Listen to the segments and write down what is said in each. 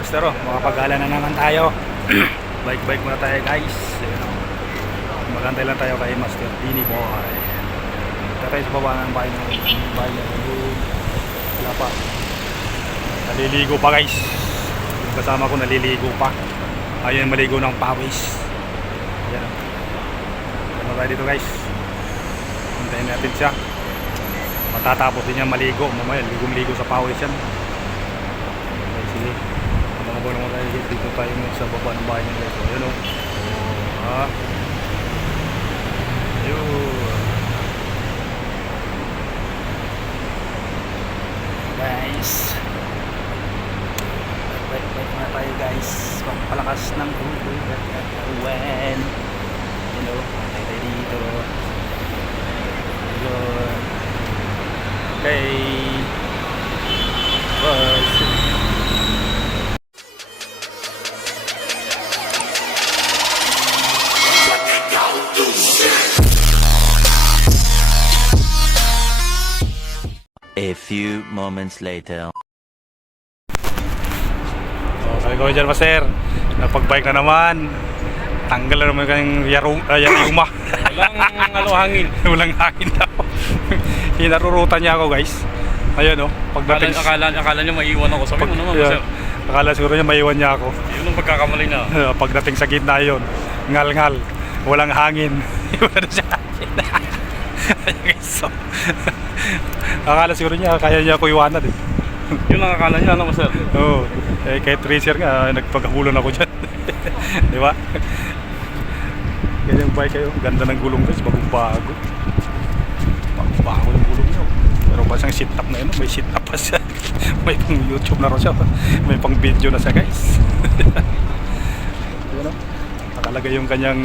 Master, makapagala na naman tayo. Bike muna tayo guys. Magantay lang tayo kay Master Dini Boy. Tatay sa baba ng bahay niya. Wala pa. Naliligo pa guys. Yung kasama ko naliligo pa. Ayun, maligo ng pawis. Ayan. Ano tayo dito guys. Hintayin natin siya. Matatapos din niya maligo. Mamaya ligong-ligo sa pawis yan. Okay, sige. Abang-abang naman tayo dito tayo sa baba ng bahay niya guys. So, ayun o. Ayun. Guys. Bike na tayo guys. Pampalakas ng uwan. Hello. Tayo tayo dito. Ayun. Okay. Bus. A few moments later. Sabi ko dyan, Master, napag-bike na naman. Tanggal na naman kanyang yaruma. Walang hangin. Walang hangin daw. Hinarurutan niya ako guys. Ayun pagdating... Akala niya maiiwan ako. Sabi mo naman, Master. Akala siguro niya maiwan niya ako. Yun ang pagkakamali na. Pagdating sa gitna yun, ngal-ngal. Walang hangin. Iwan na siya. So, akala siguro niya, kaya niya ako iwanan eh. Yun ang akala niya, ano, Master? Oo. Kahit racer nga, nagpagkahulon ako dyan. Di ba? Ganyang bike kayo. Ganda ng gulong guys, bagong-bago. Bagong-bago yung gulong niya. Pero ba siyang sit-up na yun? May sit-up pa siya. May pang YouTube na rin siya. May pang video na siya guys. Yun o. Nakalagay yung kanyang...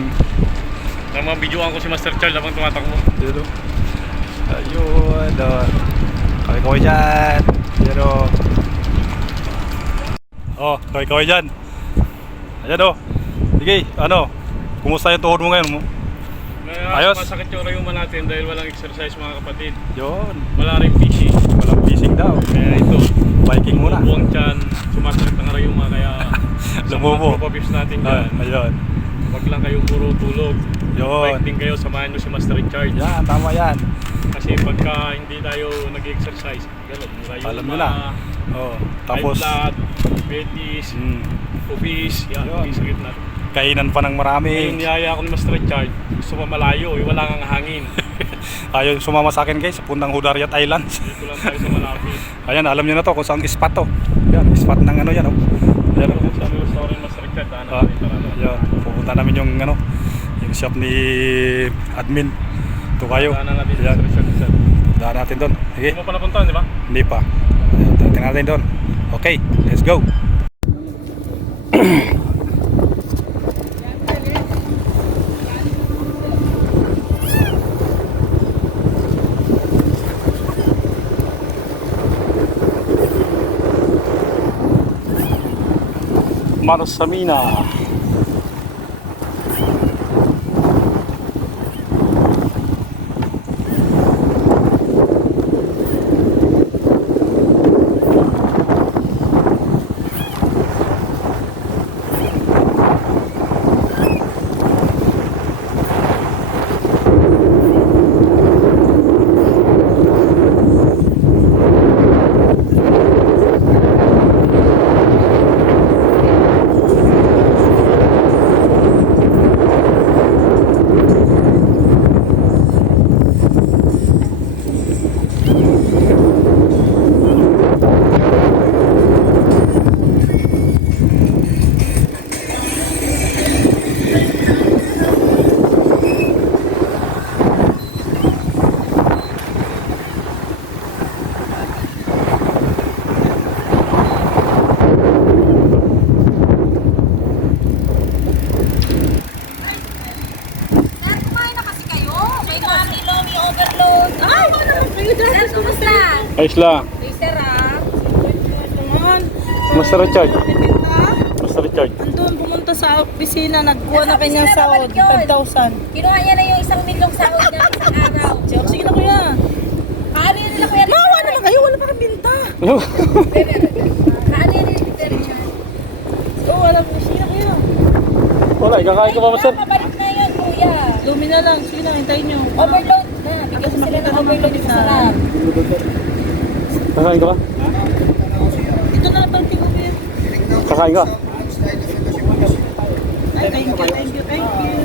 Nang mga videoan ko si Master Charles habang tumatakbo. Yun o. Ayun. Kaway-kaway dyan. Yun o. Kaway-kaway dyan. Ayan o. Sige, ano? Kumusta yung tuhod mo ngayon mo? Ayos? Masakit yung rayuma natin dahil walang exercise mga kapatid. Yun. Wala rin fishing. Walang fishing daw. Kaya ito. Biking muna. Buwang tiyan. Sumasakit ang rayuma kaya sa mga Lumubo. tropa natin dyan. Ayun. Wag lang kayo puro tulog. Yun. Bike din kayo, samahan nyo si Master Richard. Yan, tama yan. Kasi pagka hindi tayo nag-exercise, gano'n, rayuma. Alam mo na. Tapos, high blood, diabetes, obese, yan, Yun. sakit na. kainan pa ng marami. Ngayon, niyaya ako ni Master Richard. Gusto pa malayo, wala nga hangin. Ayaw sumama sa akin guys, sa puntang Hudaryat Islands. Dito lang tayo sa malapit. Ayan, alam niyo na to kung saan spot to. Yan, spot ng ano yan. Ayan, Pero kung sabi gusto ko rin Master Richard, daanan natin talaga. yan, pupunta namin yung yung shop ni admin. Ito kayo. Daanan natin si Yan, Master Richard. daan natin doon. Sige, Hindi mo pa napuntahan, di ba? hindi pa. Ayan, tingnan natin doon. Okay, let's go. Marsamina. Ayos lang. Master Richard. Master Richard. Andun pumunta sa opisina, nagkuha na kanyang sahod, 5,000. Kinuha niya na yung 1,000,000 sahod niya isang araw. Sige na kuya. Kaano yun nila kuya? Mawa naman kayo, wala pa kang binta. Kaano yun nila Richard? Kakain ka ba, Master? Pabalik na yun, kuya. Lumi na lang. Sige na, hintayin nyo. Overload na. Bigyan mo sila ng overload yung masarap. Kakain ka ba? Ito na lang tingko ko yun. Kakain ka? Ay, thank you, thank you, thank you.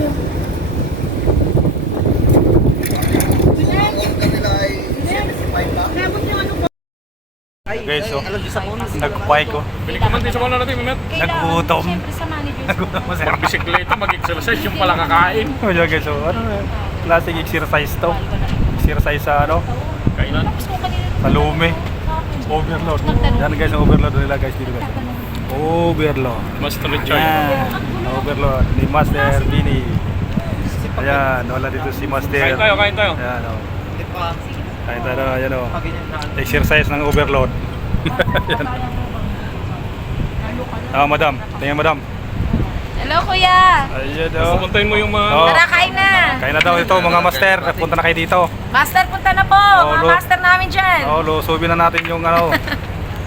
Guys, so, nagpay ko. Bili ka man din sa mga natin, Mimet. Nagutom. Siyempre sa manager. Nagutom mo, sir. Bisikleta, mag-exercise, yung pala kakain. Oh, yeah, guys, so, ano, klaseng exercise to. Exercise sa, ano, Kainan. sa lume. Overload. Yan, guys, ang overload nila, guys, dito, guys. Overload. Master Richard. Ayan, overload ni Master Bini. Ayan, wala dito si Master. Kain tayo, kain tayo. Ayan, o. Kain tayo, ayan, o. Exercise ng overload. Ayan. Madam. Tingnan, madam. Hello, kuya. Ayan, o. Pumuntahin mo yung mga... Oh. Tara, kain na. Kain na daw ito, mga master. Punta na kayo dito. Master, punta na po. Mga Lo- master namin dyan. Oh, lusubin na natin yung, ano,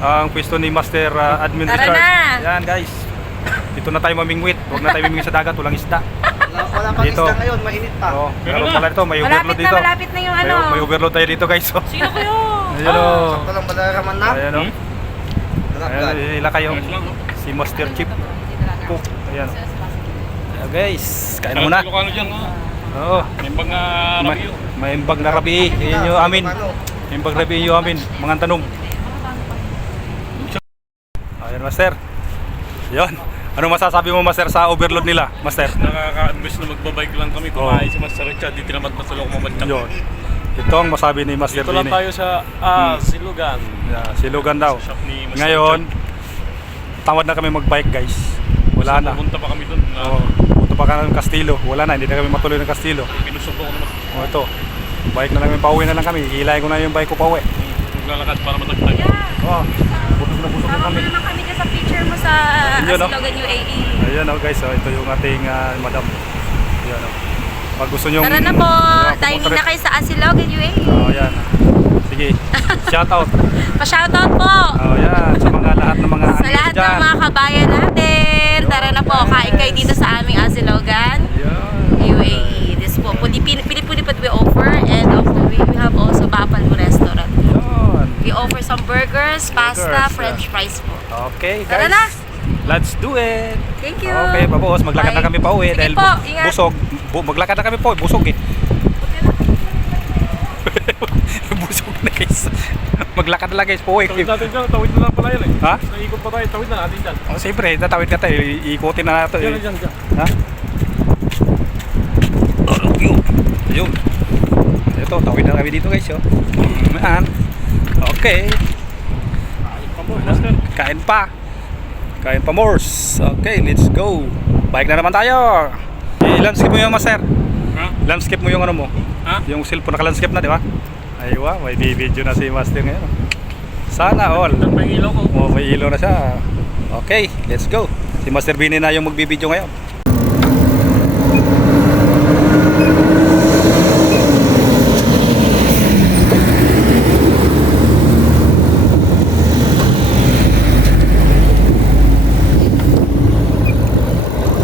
ang pwesto ni Master Admin Tara Richard. na. Ayan, guys. Dito na tayo mamingwit. Huwag na tayo mamingwit sa dagat, walang isda. Wala pang Dito. isda ngayon, mainit pa. Oh, Meron meron na. pala dito, may overload dito. Malapit na yung ano. May overload tayo dito, guys. Oh. Sino kayo? Ayan, oh. Sakto lang balaraman na. Ayan, oh. Nalaglag. Ayan, ila kayo. Ayos lang, no? Si Master Chip Cook. Ayan, oh. Ayan, guys. Kain na muna. Ilocano dyan, ha? Oo. May mga review. May imbag na rabi. Ayan yung amin. Imbag rabi yung amin. Mga tanong. Ayan, Master. Ayan. Ano masasabi mo, Master, sa overload nila, Master? Nakaka-ambis na magbabike lang kami. Kumain si Master Richard. Di tinamad pa sa loob mamadyak. Yun. Ito ang masabi ni Master Dito lang Bini. tayo sa Silugan. Yeah, silugan daw. Sa shop ni Master Ngayon, Richard. tamad na kami magbike, guys. Wala na. Pumunta pa kami doon. Oo. Punta pa ka ng Kastilo. Wala na, hindi na kami matuloy ng Kastilo. Pinusog ko naman. O ito. Bike na lang, pauwi na lang kami. Ihilahin ko na yung bike ko pauwi. Maglalakad para matagtag. Oh, busog na Tama mo kami. naman kami dyan sa picture mo sa Yun, no? Asilogan UAE. Ayan o guys, ito yung ating madam. Ayan o. Pag gusto nyo... Tara na po. Dining na kayo sa Asilogan UAE. Oh, ayan. Sige, shout out. Pa-shoutout po. Oh, ayan. Sa mga lahat ng mga Sa lahat ng mga kabayan natin. Tara na po. Kain kayo dito sa aming Asilogan UAE. This po. Pili-pili we offer. And we have also Bapalmo Restaurant. Ayan. We offer some burgers, pasta, Burgers, french fries po. Okay, guys. Tara na. Let's do it. Thank you. Okay, babos. Maglakad na Bye. kami pa uwi Sige dahil po, ingat. busog. Maglakad na kami po, busog eh. Busog na guys. Maglakad na lang guys po uwi. Tawid natin dyan. Tawid na lang pala yan eh. Ha? Naikot pa tayo. Tawid na natin dyan. Oh, siyempre, tatawid ka tayo. Iikutin na natin. Dyan, dyan, dyan. Ha? Ayun. Ito, tawid na kami dito guys. Oh. Ayan. Okay. Papo, Master. Kain pa. Kain pa mores. Okay, let's go. Bike na naman tayo. I-landscape mo yung master. Ha? Landscape mo yung ano mo. Ha? Yung cellphone naka-landscape na, di ba? Aywa, may video na si master ngayon. Sana all. Dyan pa yung ilaw ko. Oh, may ilaw na siya. Okay, let's go. Si Master Bini na yung magbibideo ngayon.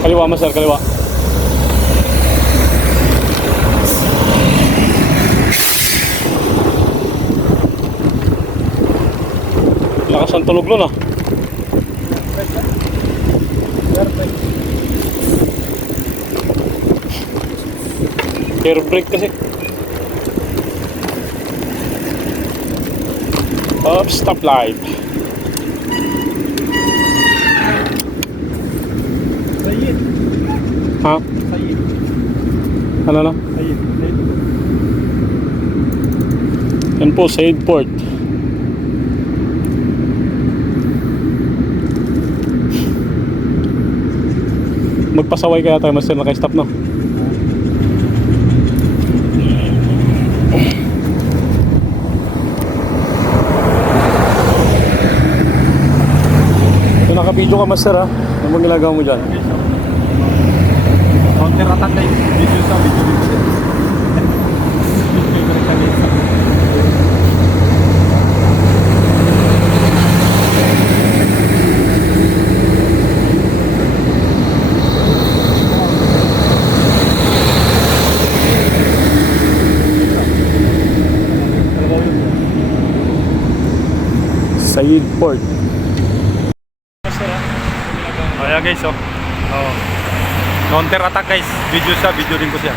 Kaliwa, Master. Kaliwa. Lakas ang tulog nun ah. Air brake kasi. Stop light. Ha? Ano na? Yan po, Said Port. Magpasaway kaya tayo, Master, naka-stop na. So, naka-video ka, Master, ha? Ano bang ginagawa mo dyan? Counter attack na yung video sa video. Ford. Ayan guys, oh. Oh. Counter attack guys. Video siya, video din ko siya.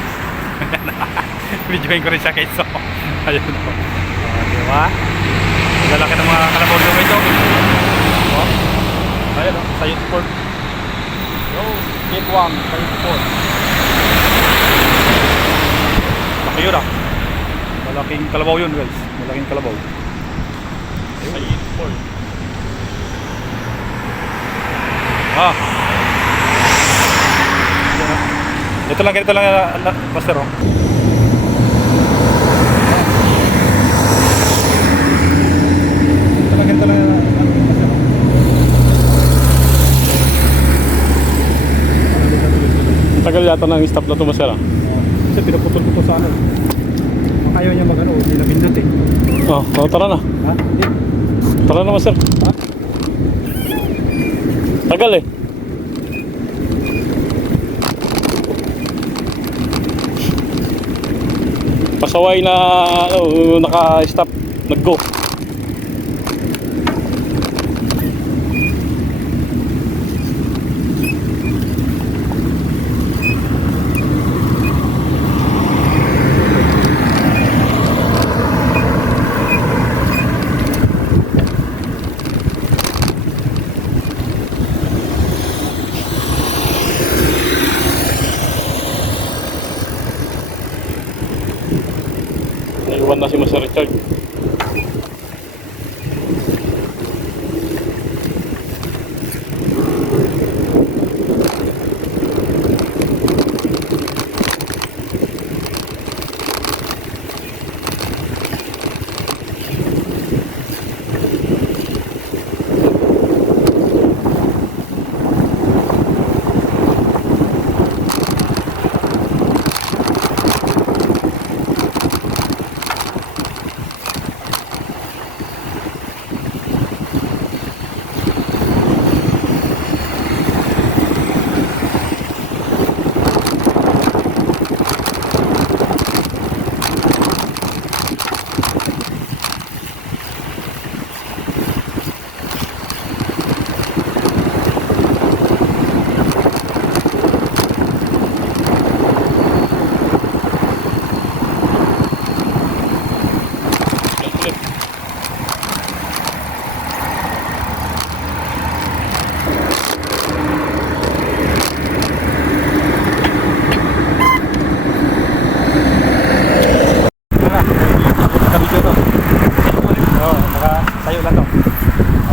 Videoin ko rin siya guys. So, ayun oh. Diba? Lalaki ng mga kalabaw nyo guys, oh. Oh. Ayun oh, Sayot Ford. Yo, Speed 1, Sayot Ford. Laki yun ah. Malaking kalabaw yun guys. Malaking kalabaw. Sayot Ford. Ah. Ito lang, ganito lang, master, oh. Ito lang, ganito lang, master, oh. Tagal yata ng stop na ito, master. Kasi pinaputol ko to sa ano. Ayaw niya mag-ano, hindi na pindot eh. Oh, tara na. Ha? Hindi. Tara na, master. Ha? Tagal eh. Pasaway na naka-stop, nag-go. Naiwan na si Master Richard.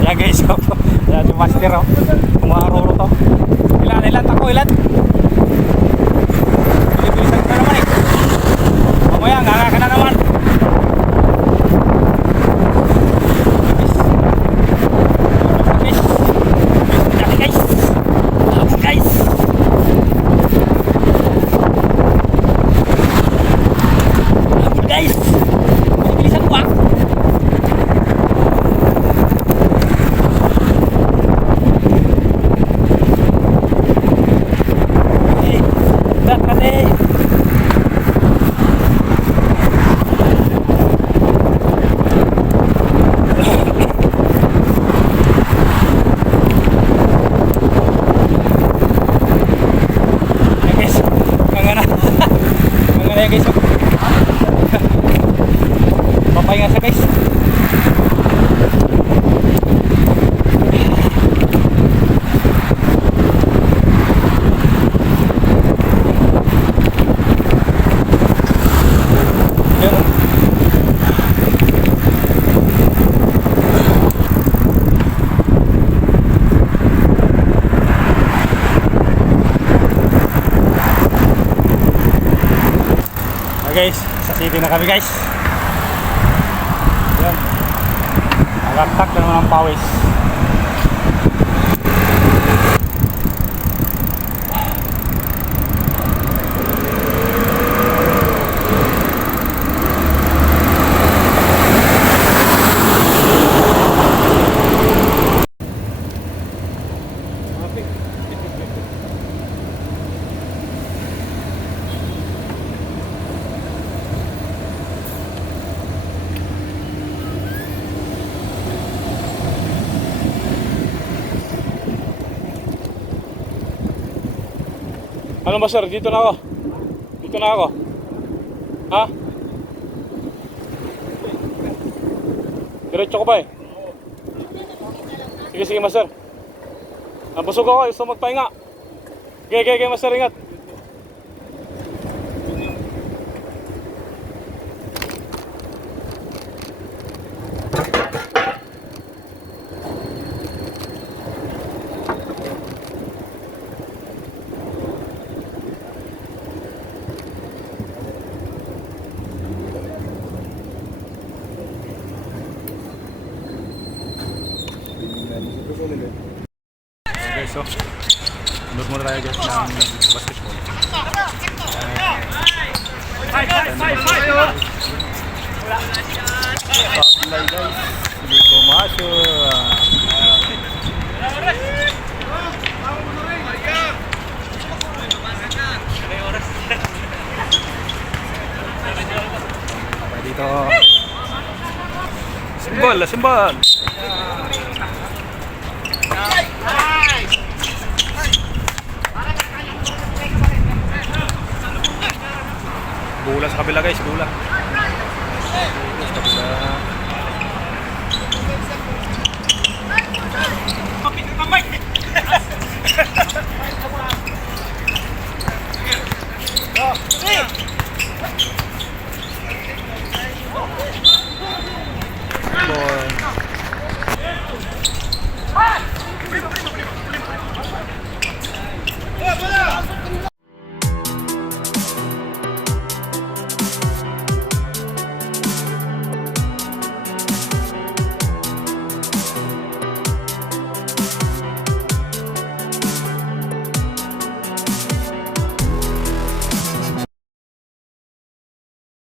Ayan guys, ayan si Master, oh. Kumaruro to. Ilan, tako, ilan? Bilisan ka naman eh. Mamaya, nganga ka na naman. Guys, papahinga siya guys. Guys, sa city na kami guys. Yan. Agak-tak na naman ang pawis. Ano ba sir? Dito na ako. Dito na ako. Ha? Diretso ko ba eh? Sige, sige master. Busog ako, gusto magpahinga. Okay, master, ingat. Guys, so sunod muna tayo guys ng basketball. Supply guys, hindi pumasok. Dito simbol. Bola sa kabila guys, bola.